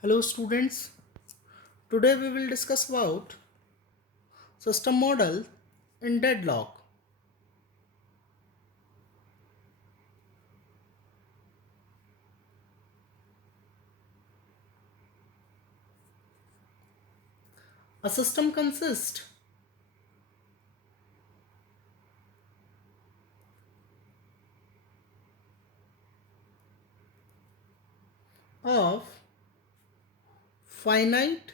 Hello students, today we will discuss about system model in deadlock. A system consists of finite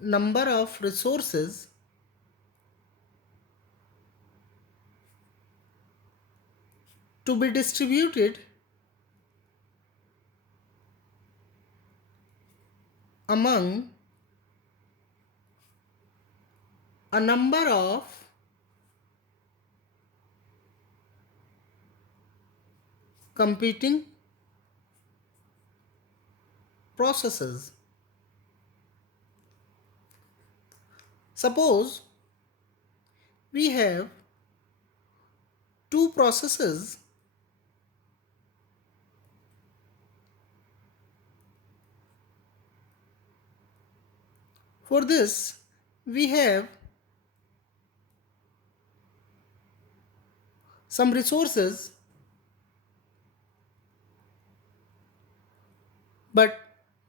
number of resources to be distributed among a number of competing processes. Suppose we have two processes. For this we have some resources, but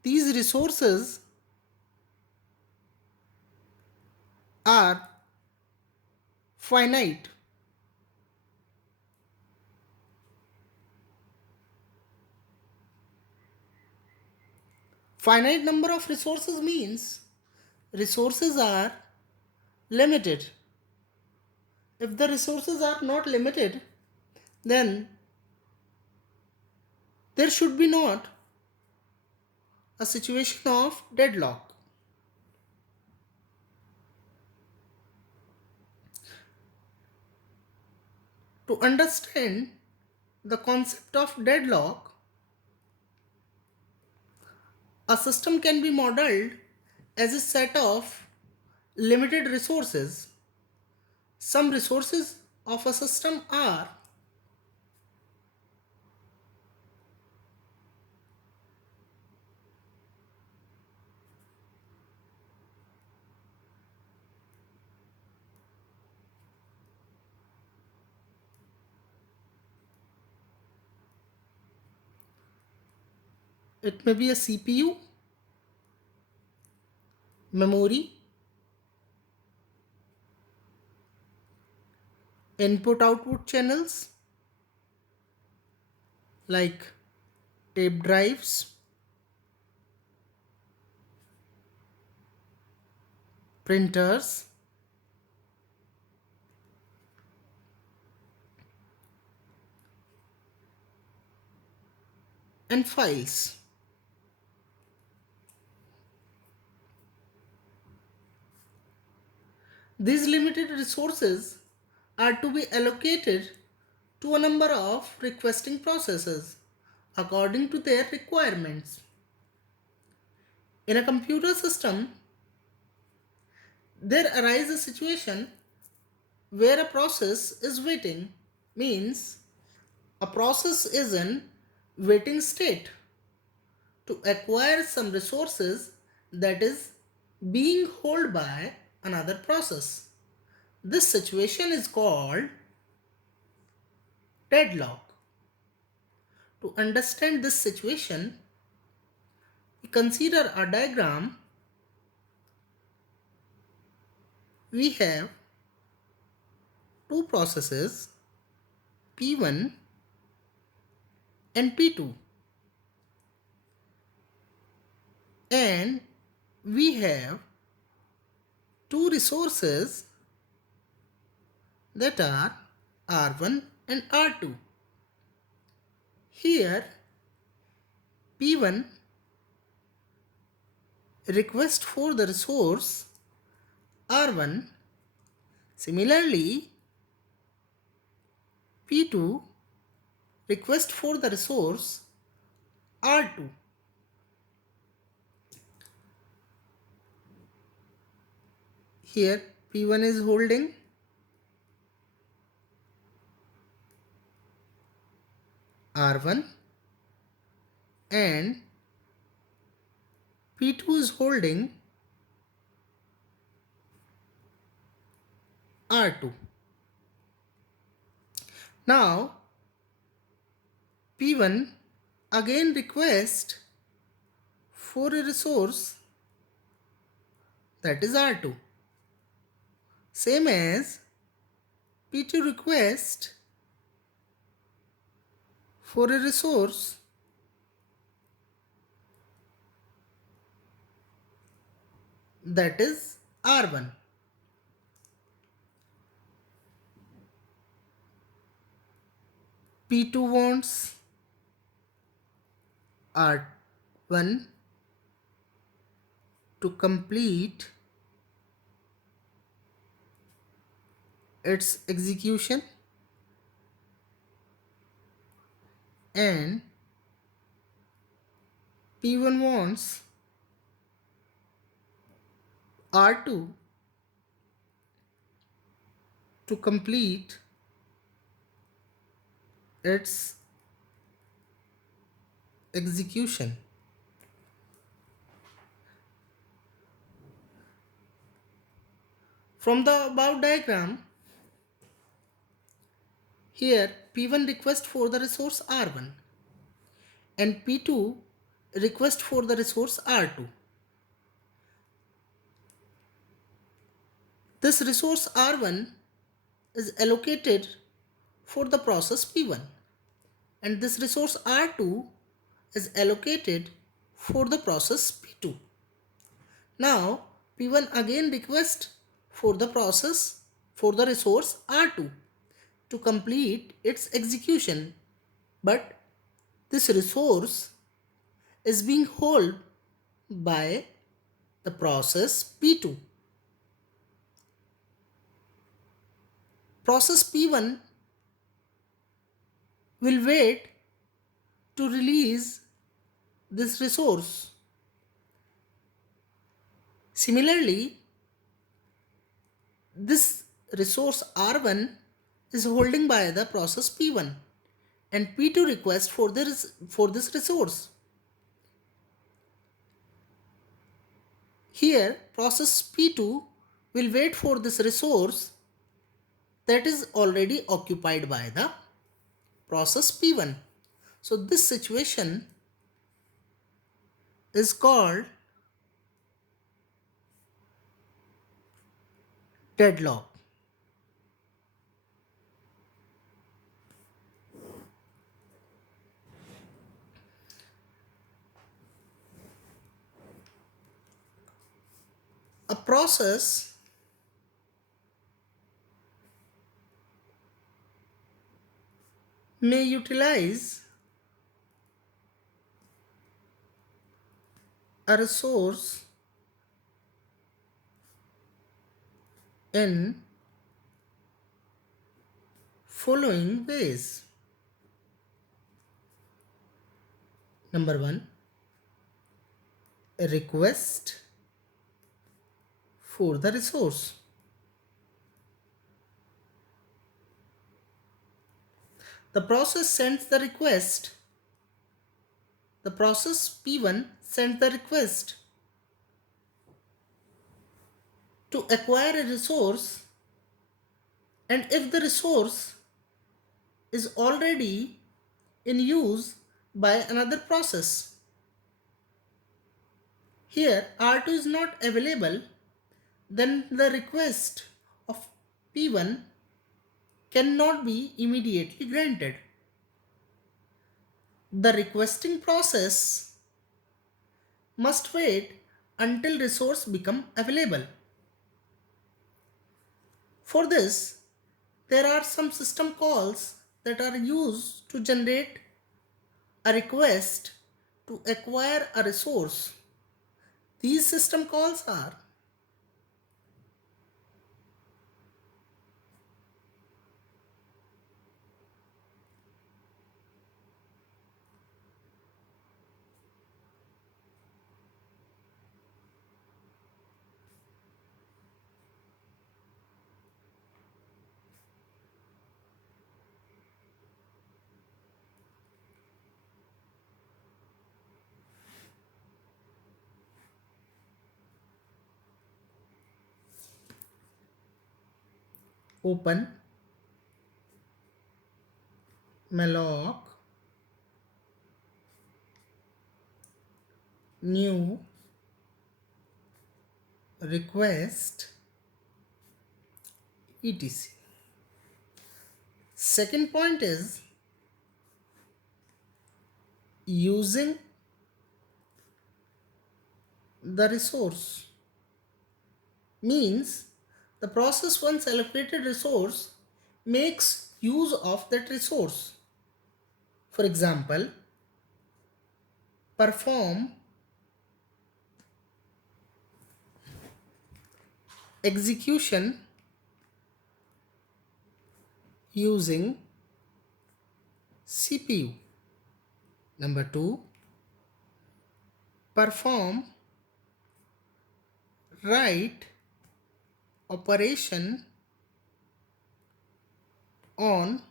these resources are finite. Finite number of resources means resources are limited. If the resources are not limited, then there should be not a situation of deadlock. To understand the concept of deadlock, a system can be modeled as a set of limited resources. Some resources of a system are it may be a CPU, memory, input output channels like tape drives, printers, and files. These limited resources are to be allocated to a number of requesting processes according to their requirements. In a computer system, there arises a situation where a process is waiting, means a process is in waiting state to acquire some resources that is being held by another process. This situation is called deadlock. To understand this situation, we consider a diagram. We have two processes P1 and P2, and we have two resources that are R1 and R2. Here P1 request for the resource R1. Similarly, P2 request for the resource R2. Here P1 is holding R1 and P2 is holding R2. Now P1 again requests for a resource, that is R2. Same as P2 request for a resource, that is R1. P2 wants R1 to complete its execution, and P1 wants R2 to complete its execution. From the above diagram, here P1 request for the resource R1 and P2 request for the resource R2. This resource R1 is allocated for the process P1 and this resource R2 is allocated for the process P2. Now P1 again requests for the resource R2 to complete its execution, but this resource is being held by the process P2. Process P1 will wait to release this resource. Similarly, this resource R1 is holding by the process P1 and P2 request for this resource. Here process P2 will wait for this resource that is already occupied by the process P1. So this situation is called deadlock. A process may utilize a resource in following ways. Number 1, a request for the resource. The process sends the request. The process P1 sends the request to acquire a resource, and if the resource is already in use by another process, here R2 is not available, then the request of P1 cannot be immediately granted. The requesting process must wait until resource become available. For this, there are some system calls that are used to generate a request to acquire a resource. These system calls are open malloc new request etc. Second point is using the resource, means the process once allocated resource makes use of that resource. For example, perform execution using CPU. Number 2, perform write operation on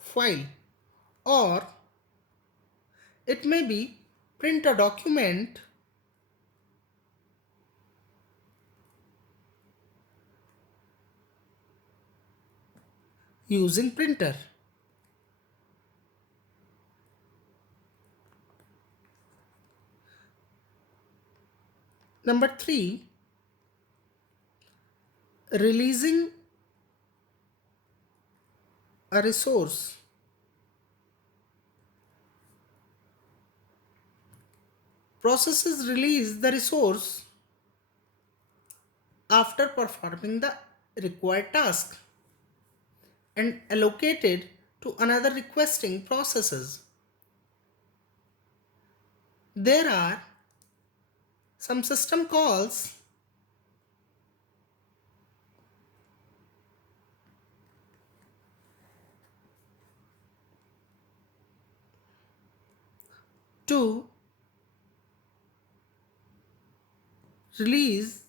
file, or it may be print a document using printer. Number 3, releasing a resource. Processes release the resource after performing the required task and allocate it to another requesting processes. There are some system calls to release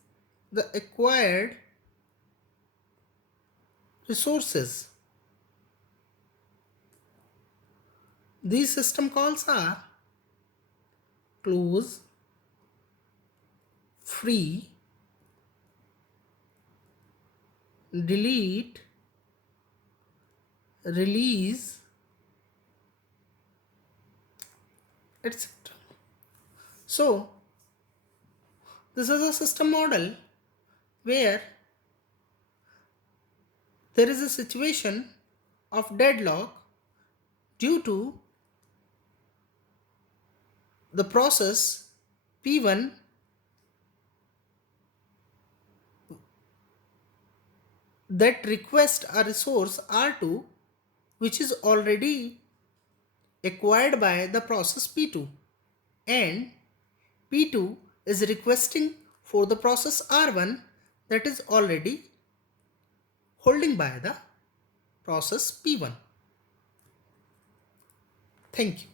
the acquired resources. These system calls are close, free, delete, release, etc. So, this is a system model where there is a situation of deadlock due to the process P1 that requests a resource R2 which is already acquired by the process P2, and P2 is requesting for the process R1 that is already holding by the process P1. Thank you.